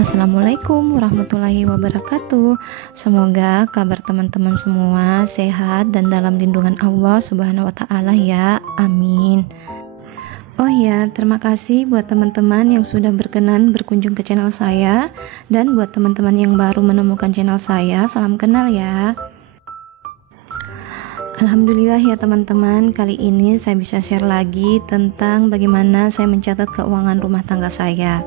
Assalamualaikum warahmatullahi wabarakatuh. Semoga kabar teman-teman semua sehat dan dalam lindungan Allah Subhanahu wa Ta'ala ya. Amin. Oh ya, terima kasih buat teman-teman yang sudah berkenan berkunjung ke channel saya, dan buat teman-teman yang baru menemukan channel saya, salam kenal ya. Alhamdulillah ya teman-teman, kali ini saya bisa share lagi tentang bagaimana saya mencatat keuangan rumah tangga saya.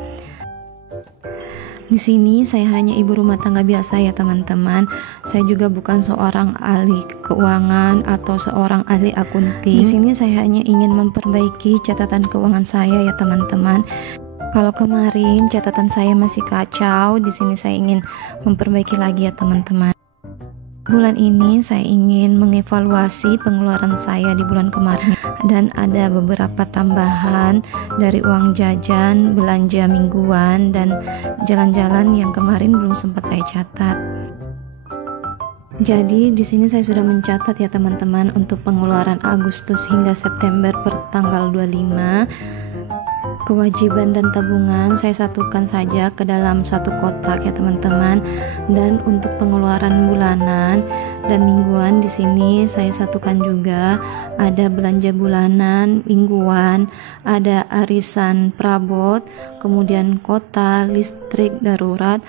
Di sini saya hanya ibu rumah tangga biasa ya teman-teman. Saya juga bukan seorang ahli keuangan atau seorang ahli akunting. Di sini saya hanya ingin memperbaiki catatan keuangan saya ya teman-teman. Kalau kemarin catatan saya masih kacau, di sini saya ingin memperbaiki lagi ya teman-teman. Bulan ini saya ingin mengevaluasi pengeluaran saya di bulan kemarin, dan ada beberapa tambahan dari uang jajan, belanja mingguan, dan jalan-jalan yang kemarin belum sempat saya catat. Jadi di sini saya sudah mencatat ya teman-teman untuk pengeluaran Agustus hingga September per tanggal 25. Kewajiban dan tabungan saya satukan saja ke dalam satu kotak ya teman-teman, dan untuk pengeluaran bulanan dan mingguan di sini saya satukan juga. Ada belanja bulanan, mingguan, ada arisan perabot, kemudian kota, listrik darurat,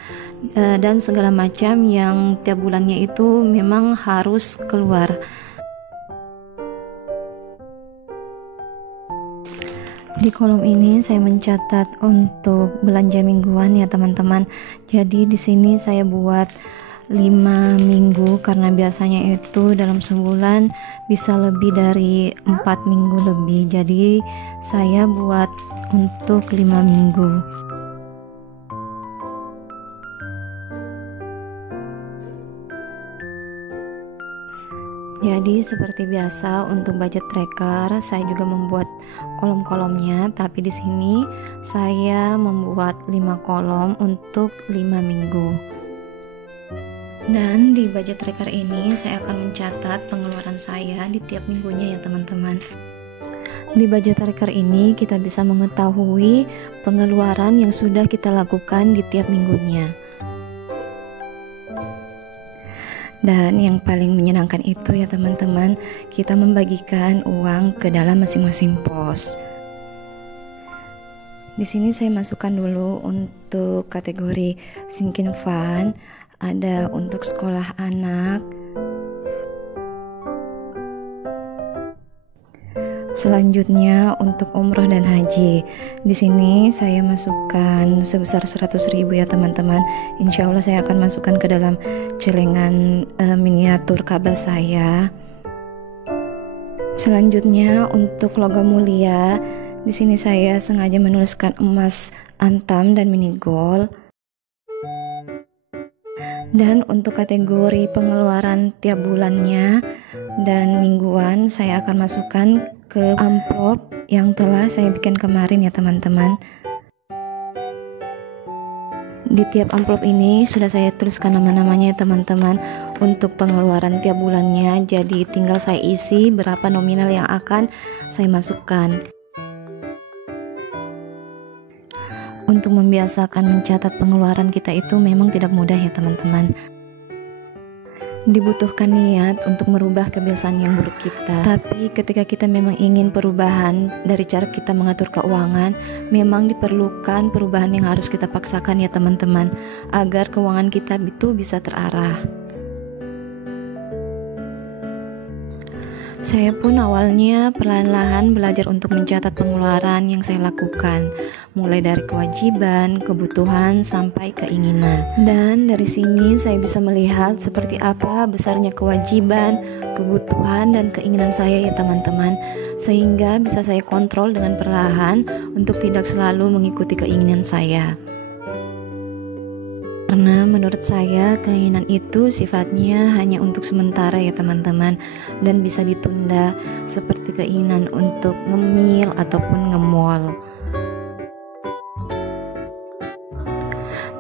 dan segala macam yang tiap bulannya itu memang harus keluar. Di kolom ini saya mencatat untuk belanja mingguan ya teman-teman. Jadi di sini saya buat 5 minggu karena biasanya itu dalam sebulan bisa lebih dari 4 minggu lebih. Jadi saya buat untuk 5 minggu. Jadi seperti biasa untuk budget tracker saya juga membuat kolom-kolomnya, tapi di sini saya membuat 5 kolom untuk 5 minggu. Dan di budget tracker ini saya akan mencatat pengeluaran saya di tiap minggunya ya teman-teman. Di budget tracker ini kita bisa mengetahui pengeluaran yang sudah kita lakukan di tiap minggunya. Dan yang paling menyenangkan itu ya teman-teman, kita membagikan uang ke dalam masing-masing pos. Di sini saya masukkan dulu untuk kategori sinking fund, ada untuk sekolah anak. Selanjutnya untuk umroh dan haji. Di sini saya masukkan sebesar 100.000 ya teman-teman. Insya Allah saya akan masukkan ke dalam celengan miniatur Ka'bah saya. Selanjutnya untuk logam mulia. Di sini saya sengaja menuliskan emas, antam, dan mini gold. Dan untuk kategori pengeluaran tiap bulannya dan mingguan saya akan masukkan ke amplop yang telah saya bikin kemarin ya teman-teman. Di tiap amplop ini sudah saya tuliskan nama-namanya ya teman-teman untuk pengeluaran tiap bulannya. Jadi tinggal saya isi berapa nominal yang akan saya masukkan. Untuk membiasakan mencatat pengeluaran kita itu memang tidak mudah ya teman-teman. Dibutuhkan niat untuk merubah kebiasaan yang buruk kita. Tapi ketika kita memang ingin perubahan dari cara kita mengatur keuangan, memang diperlukan perubahan yang harus kita paksakan ya teman-teman, agar keuangan kita itu bisa terarah. Saya pun awalnya perlahan-lahan belajar untuk mencatat pengeluaran yang saya lakukan, mulai dari kewajiban, kebutuhan, sampai keinginan. Dan dari sini saya bisa melihat seperti apa besarnya kewajiban, kebutuhan, dan keinginan saya ya teman-teman, sehingga bisa saya kontrol dengan perlahan untuk tidak selalu mengikuti keinginan saya. Karena menurut saya keinginan itu sifatnya hanya untuk sementara ya teman-teman, dan bisa ditunda, seperti keinginan untuk ngemil ataupun ngemol.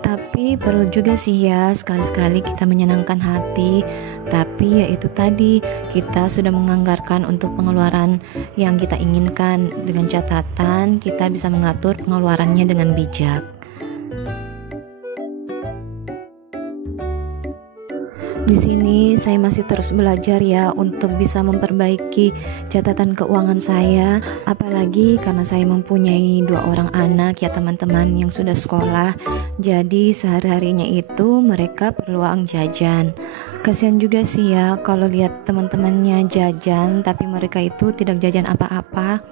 Tapi perlu juga sih ya sekali-sekali kita menyenangkan hati. Tapi ya itu tadi, kita sudah menganggarkan untuk pengeluaran yang kita inginkan. Dengan catatan kita bisa mengatur pengeluarannya dengan bijak. Di sini saya masih terus belajar ya untuk bisa memperbaiki catatan keuangan saya, apalagi karena saya mempunyai 2 orang anak ya teman-teman yang sudah sekolah. Jadi sehari-harinya itu mereka perlu uang jajan. Kasihan juga sih ya kalau lihat teman-temannya jajan tapi mereka itu tidak jajan apa-apa.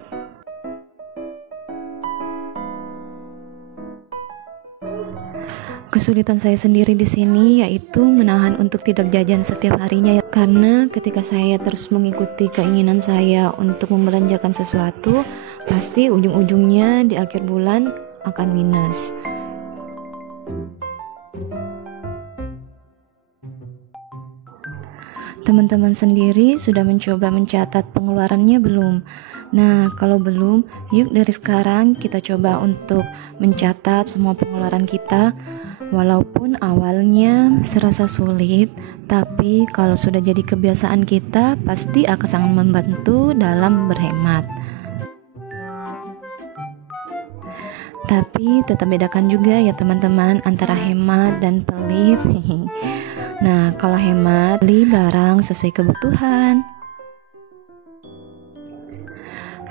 Kesulitan saya sendiri di sini yaitu menahan untuk tidak jajan setiap harinya ya. Karena ketika saya terus mengikuti keinginan saya untuk membelanjakan sesuatu, pasti ujung-ujungnya di akhir bulan akan minus. Teman-teman sendiri sudah mencoba mencatat pengeluarannya belum? Nah, kalau belum, yuk dari sekarang kita coba untuk mencatat semua pengeluaran kita. Walaupun awalnya serasa sulit, tapi kalau sudah jadi kebiasaan kita, pasti akan sangat membantu dalam berhemat. Tapi tetap bedakan juga ya teman-teman antara hemat dan pelit. Nah, kalau hemat, beli barang sesuai kebutuhan.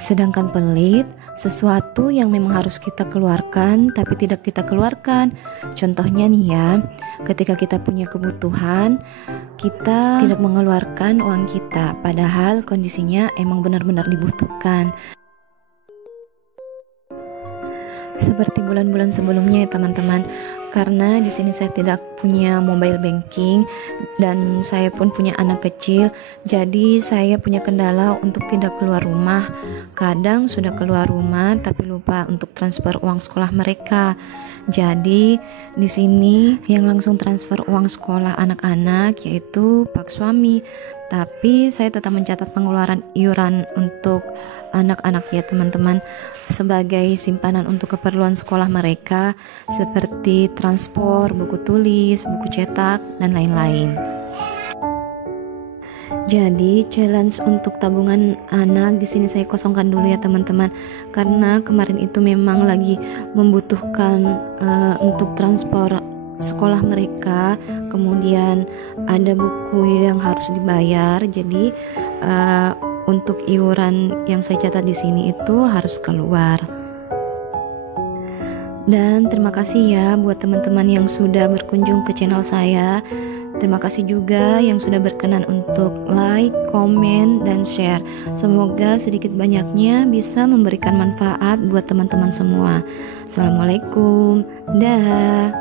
Sedangkan pelit, sesuatu yang memang harus kita keluarkan tapi tidak kita keluarkan. Contohnya nih ya, ketika kita punya kebutuhan, kita tidak mengeluarkan uang kita, padahal kondisinya emang benar-benar dibutuhkan. Seperti bulan-bulan sebelumnya ya teman-teman, karena di sini saya tidak punya mobile banking dan saya pun punya anak kecil, jadi saya punya kendala untuk tidak keluar rumah. Kadang sudah keluar rumah tapi lupa untuk transfer uang sekolah mereka. Jadi di sini yang langsung transfer uang sekolah anak-anak yaitu Pak suami. Tapi saya tetap mencatat pengeluaran iuran untuk anak-anak ya teman-teman, sebagai simpanan untuk keperluan sekolah mereka seperti transport, buku tulis, buku cetak, dan lain-lain. Jadi challenge untuk tabungan anak di sini saya kosongkan dulu ya teman-teman, karena kemarin itu memang lagi membutuhkan untuk transport sekolah mereka, kemudian ada buku yang harus dibayar, jadi untuk iuran yang saya catat di sini itu harus keluar. Dan terima kasih ya buat teman-teman yang sudah berkunjung ke channel saya. Terima kasih juga yang sudah berkenan untuk like, komen, dan share. Semoga sedikit banyaknya bisa memberikan manfaat buat teman-teman semua. Assalamualaikum. Dah.